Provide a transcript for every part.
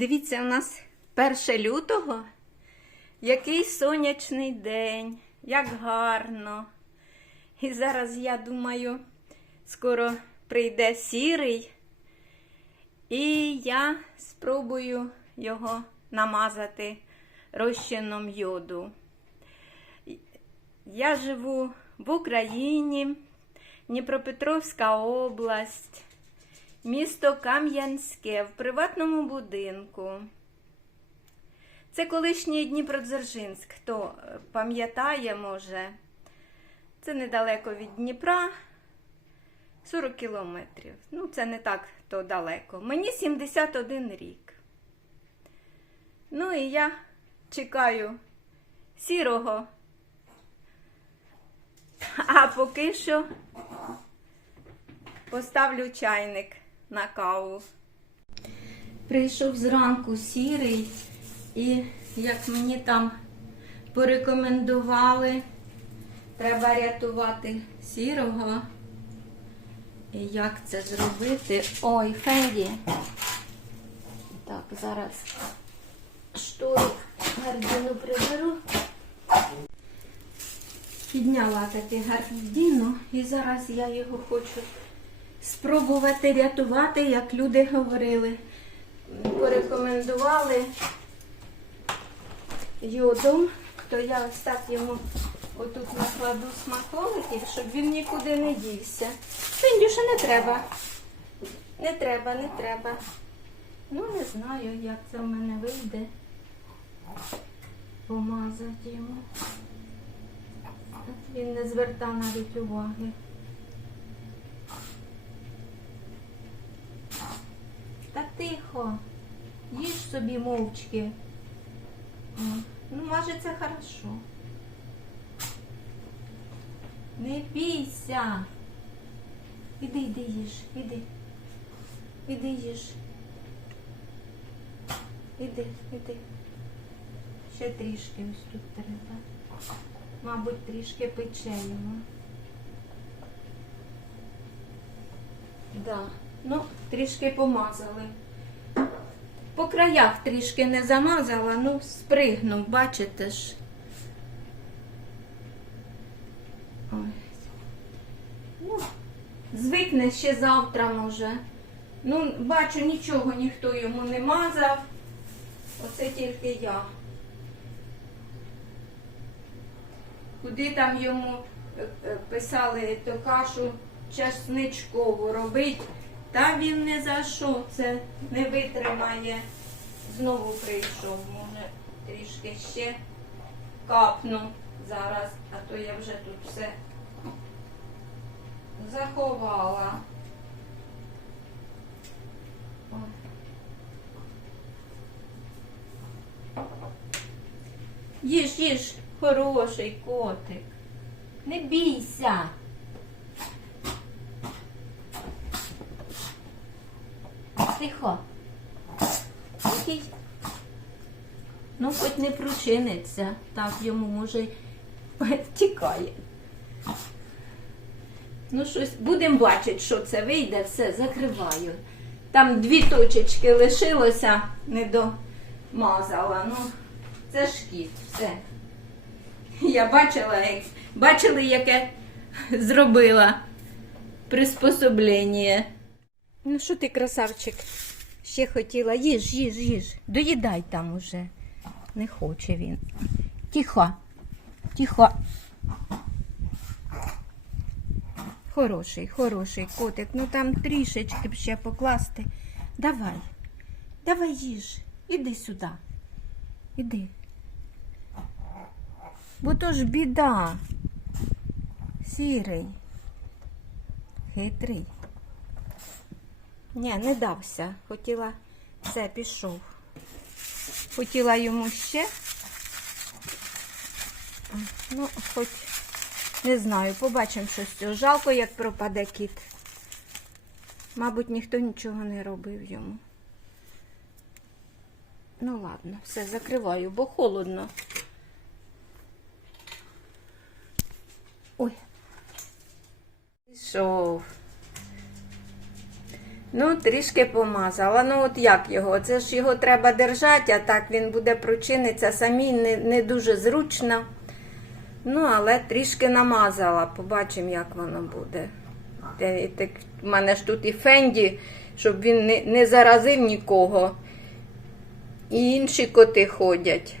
Дивіться, у нас 1 лютого. Який сонячний день, як гарно. І зараз, я думаю, скоро прийде сірий, і я спробую його намазати розчином йоду. Я живу в Україні, Дніпропетровська область, місто Кам'янське в приватному будинку. Це колишній Дніпродзержинськ, хто е, пам'ятає, може. Це недалеко від Дніпра, 40 кілометрів. Ну, це не так то далеко. Мені 71 рік. Ну і я чекаю сірого. А поки що поставлю чайник на каву. Прийшов зранку сірий, і як мені там порекомендували, треба рятувати сірого. І як це зробити? Ой, Фенді. Так, зараз штору гардину приберу. Підняла таке гардіну і зараз я його хочу спробувати рятувати, як люди говорили. Порекомендували йодом, то я ось так йому отут накладу смаколиків, щоб він нікуди не дівся. Фендюша, не треба. Не треба, не треба. Ну, не знаю, як це в мене вийде. Помазати йому. Він не зверта навіть уваги. Та тихо. Їж собі мовчки. Ну, може, це хорошо. Не бійся. Іди, іди їж, іди. Іди їж. Іди, іди. Ще трішки ось тут треба. Мабуть, трішки пече йому. Да. Ну, трішки помазали. По краях трішки не замазала, ну спригнув, бачите ж. Ну, звикне ще завтра може. Ну, бачу, нічого ніхто йому не мазав. Оце тільки я. Куди там йому е, е, писали то кашу часничкову робить, та він не за що це не витримає. Знову прийшов, може, трішки ще капну зараз, а то я вже тут все заховала. Їж, їж, хороший котик. Не бійся. Тихо. Який? Ну, хоч не пручиниться. Так йому може тікає. Ну, щось будемо бачити, що це вийде, все, закриваю. Там дві точечки лишилося, не домазала. Ну, це ж кіт, все. Я бачила, як, бачили, яке зробила приспособлення. Ну що ти, красавчик? Ще хотіла. Їж, їж, їж. Доїдай там уже. Не хоче він. Тихо. Тихо. Хороший, хороший котик. Ну там трішечки б ще покласти. Давай. Давай їж. Іди сюди. Іди. Бо то ж біда. Сірий. Хитрий. Ні, не дався. Хотіла все, пішов. Хотіла йому ще. Ну, хоч не знаю, побачимо що з цього. Жалко, як пропаде кіт. Мабуть, ніхто нічого не робив йому. Ну ладно, все, закриваю, бо холодно. Ой. Пішов. Ну, трішки помазала. Ну, от як його? Це ж його треба держати, а так він буде прочинитися самі не, не дуже зручно. Ну, але трішки намазала. Побачимо, як воно буде. Те- так, У мене ж тут і фенді, щоб він не, не заразив нікого. І інші коти ходять.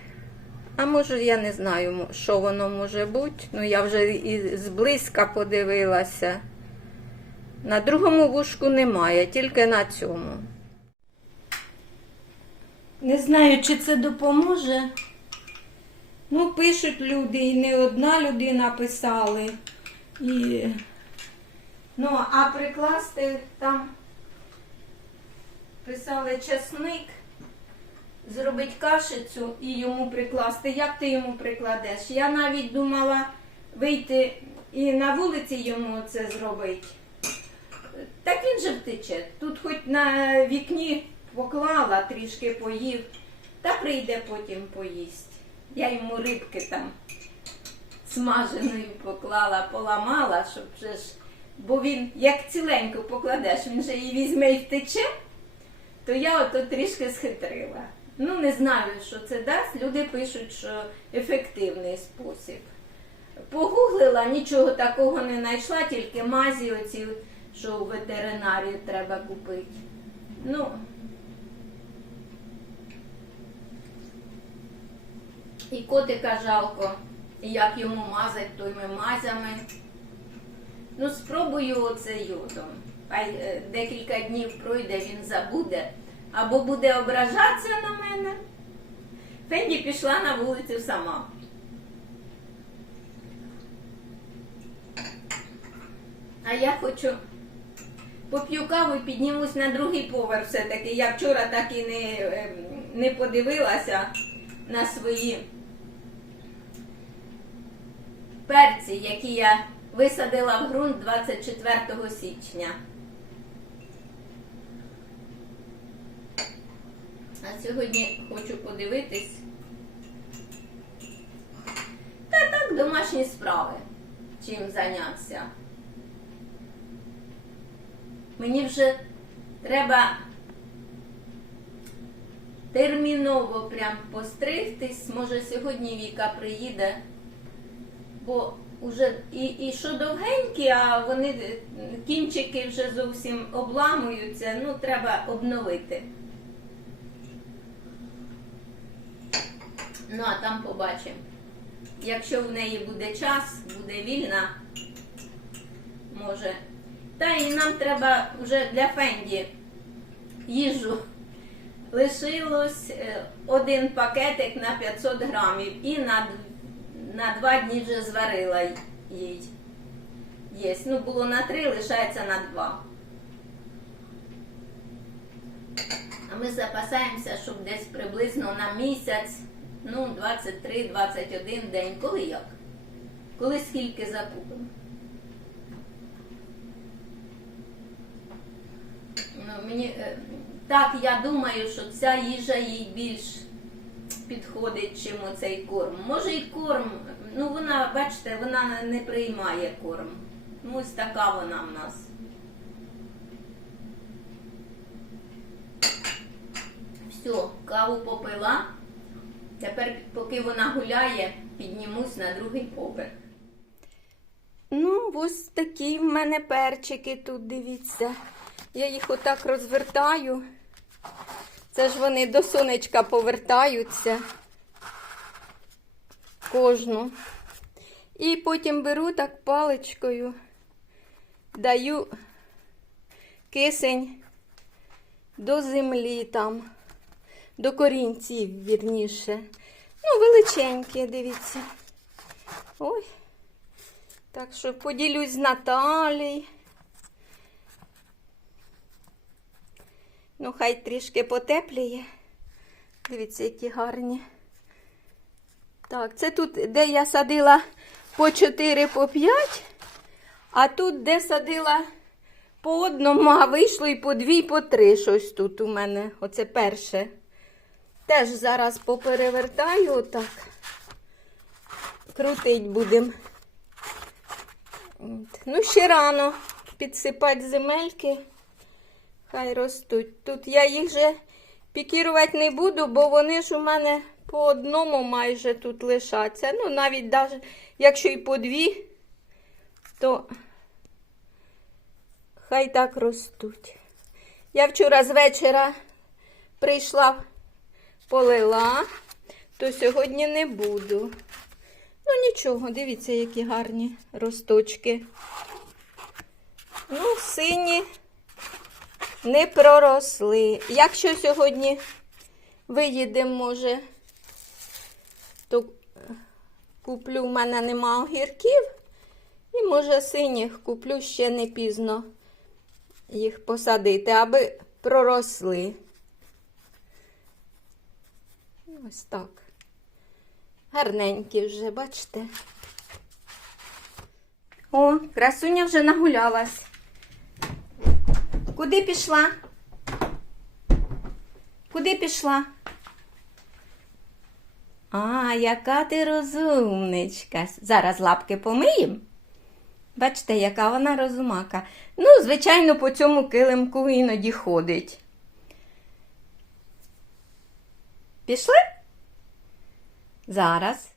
А може, я не знаю, що воно може бути. Ну, я вже і зблизька подивилася. На другому вушку немає, тільки на цьому. Не знаю, чи це допоможе. Ну, пишуть люди, і не одна людина писали. І... Ну, а прикласти там писали чесник, зробити кашицю і йому прикласти. Як ти йому прикладеш? Я навіть думала вийти і на вулиці йому це зробити. Так він же втече. Тут хоч на вікні поклала, трішки поїв, та прийде потім поїсть. Я йому рибки там смаженої поклала, поламала, щоб вже ж. Бо він як ціленько покладеш, він же її візьме і втече, то я ото трішки схитрила. Ну, не знаю, що це дасть. Люди пишуть, що ефективний спосіб. Погуглила, нічого такого не знайшла, тільки мазі оці, що у ветеринарії треба купити. Ну. І котика жалко, як йому мазать тими мазями. Ну, спробую оце йодом. Хай е, декілька днів пройде, він забуде. Або буде ображатися на мене. Фенді пішла на вулицю сама. А я хочу поп'ю каву і піднімусь на другий поверх все-таки. Я вчора так і не, е, не подивилася на свої перці, які я висадила в ґрунт 24 січня. А сьогодні хочу подивитись. Та так, домашні справи. Чим зайнятися. Мені вже треба терміново прям постригтись. Може сьогодні Віка приїде, бо вже і, і що довгенькі, а вони кінчики вже зовсім обламуються, ну треба обновити. Ну, а там побачимо. Якщо в неї буде час, буде вільна, може. Та і нам треба вже для Фенді їжу. Лишилось е, один пакетик на 500 грамів і на, на два дні вже зварила їй. Єсть. Ну, було на три, лишається на два. А ми запасаємося, щоб десь приблизно на місяць, ну, 23-21 день. Коли як? Коли скільки закупимо? Мені, е, так, я думаю, що ця їжа їй більш підходить, чим оцей корм. Може і корм, ну вона, бачите, вона не приймає корм. Ну, ось така вона в нас. Все, каву попила. Тепер, поки вона гуляє, піднімусь на другий поверх. Ну, ось такі в мене перчики тут, дивіться. Я їх отак розвертаю. Це ж вони до сонечка повертаються. Кожну. І потім беру так паличкою, даю кисень до землі там, до корінців, вірніше. Ну, величенькі, дивіться. Ой. Так що поділюсь з Наталією. Ну, хай трішки потепліє. Дивіться, які гарні. Так, це тут, де я садила по 4, по 5, а тут, де садила по одному, а вийшло і по 2, і по 3 щось тут у мене. Оце перше. Теж зараз поперевертаю отак. Крутить будемо. Ну, ще рано підсипати земельки. Хай ростуть. Тут я їх вже пікірувати не буду, бо вони ж у мене по одному майже тут лишаться. Ну, навіть даже, якщо і по дві, то хай так ростуть. Я вчора з вечора прийшла, полила, то сьогодні не буду. Ну нічого, дивіться, які гарні росточки. Ну, сині не проросли. Якщо сьогодні виїдемо, може, то куплю, в мене нема огірків. І, може, синіх куплю ще не пізно їх посадити, аби проросли. Ось так. Гарненькі вже, бачите? О, красуня вже нагулялась. Куди пішла? Куди пішла? А, яка ти розумничка. Зараз лапки помиємо. Бачите, яка вона розумака. Ну, звичайно, по цьому килимку іноді ходить. Пішли? Зараз.